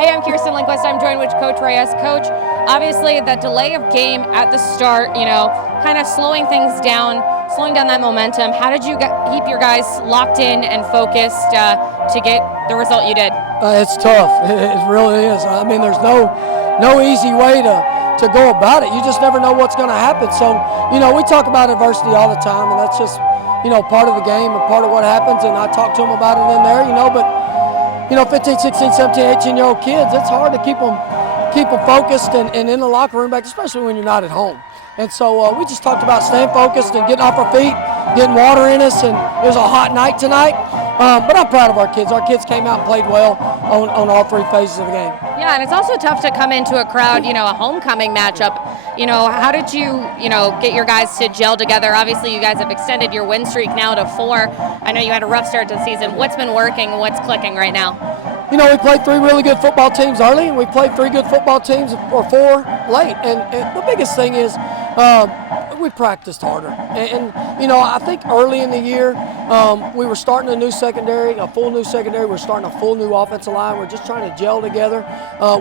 Hey, I'm Kirsten Lindquist. I'm joined with Coach Reyes. Coach, obviously the delay of game at the start, kind of slowing things down, slowing down that momentum. How did you keep your guys locked in and focused to get the result you did? It's tough. It really is. I mean, there's no easy way to go about it. You just never know what's going to happen. So, we talk about adversity all the time, and that's just, part of the game and part of what happens. And I talk to them about it in there, but 15, 16, 17, 18-year-old kids, it's hard to keep them focused and in the locker room back, especially when you're not at home. And so we just talked about staying focused and getting off our feet, getting water in us, and it was a hot night tonight. But I'm proud of our kids. Our kids came out and played well on all three phases of the game. Yeah, and it's also tough to come into a crowd, a homecoming matchup. How did you, get your guys to gel together? Obviously, you guys have extended your win streak now to 4. I know you had a rough start to the season. What's been working? What's clicking right now? We played 3 really good football teams early, and we played 3 good football teams or 4 late. And the biggest thing is we practiced harder. And I think early in the year, we were starting a new secondary, a full new secondary. We're starting a full new offensive line. We're just trying to gel together.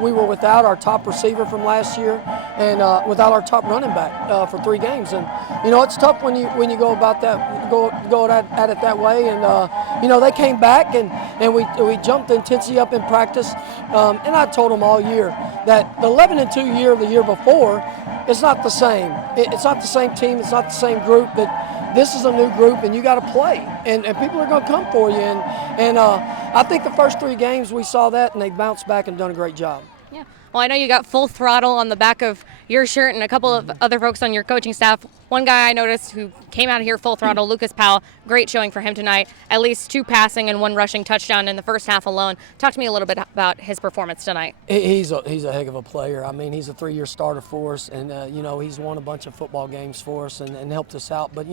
We were without our top receiver from last year and without our top running back for 3 games. And, it's tough when you go about that, go at it that way. And, they came back and we jumped the intensity up in practice. And I told them all year that the 11-2 year of the year before, it's not the same. It's not the same team. It's not the same group. That this is a new group, and you got to play, and people are going to come for you. And I think the first 3 games we saw that, and they bounced back and done a great job. Yeah. Well, I know you got full throttle on the back of your shirt and a couple of other folks on your coaching staff. One guy I noticed who came out of here full throttle, Lucas Powell, great showing for him tonight. At least 2 passing and 1 rushing touchdown in the first half alone. Talk to me a little bit about his performance tonight. He's a heck of a player. I mean, he's a 3-year starter for us, and he's won a bunch of football games for us and helped us out. But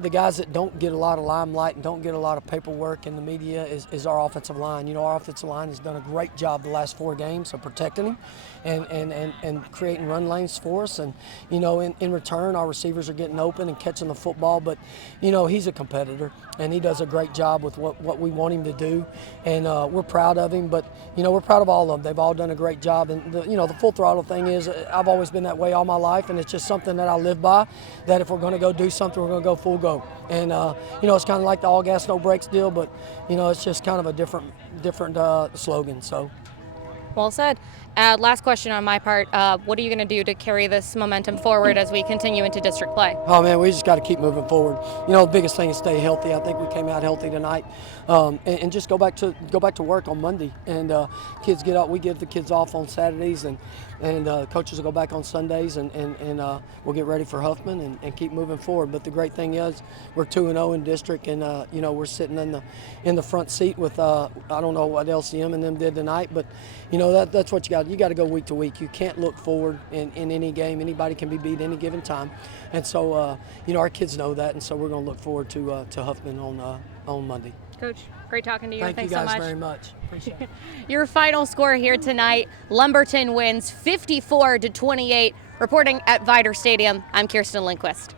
the guys that don't get a lot of limelight and don't get a lot of paperwork in the media is our offensive line. Our offensive line has done a great job the last 4 games of protecting him and creating run lanes for us. And, in return, our receivers are getting open and catching the football. But, he's a competitor, and he does a great job with what we want him to do. And we're proud of him. But, we're proud of all of them. They've all done a great job. And, the full throttle thing is I've always been that way all my life, and it's just something that I live by, that if we're going to go do something, we're going to go full go. And it's kind of like the all gas no brakes deal, but it's just kind of a different slogan. So well said. Last question on my part, what are you going to do to carry this momentum forward as we continue into district play? Oh man, we just got to keep moving forward. The biggest thing is stay healthy. I think we came out healthy tonight, and just go back to work on Monday. And kids get up. We give the kids off on Saturdays, and coaches will go back on Sundays, and we'll get ready for Huffman and keep moving forward. But the great thing is we're 2-0 in district, and we're sitting in the front seat with I don't know what LCM and them did tonight, but that's what you got. You got to go week to week. You can't look forward in any game. Anybody can be beat any given time, and so our kids know that, and so we're going to look forward to Huffman on Monday. Coach, great talking to you. Thanks so much. Thank you guys very much. Appreciate it. Your final score here tonight: Lumberton wins 54-28. Reporting at Vidor Stadium, I'm Kirsten Lindquist.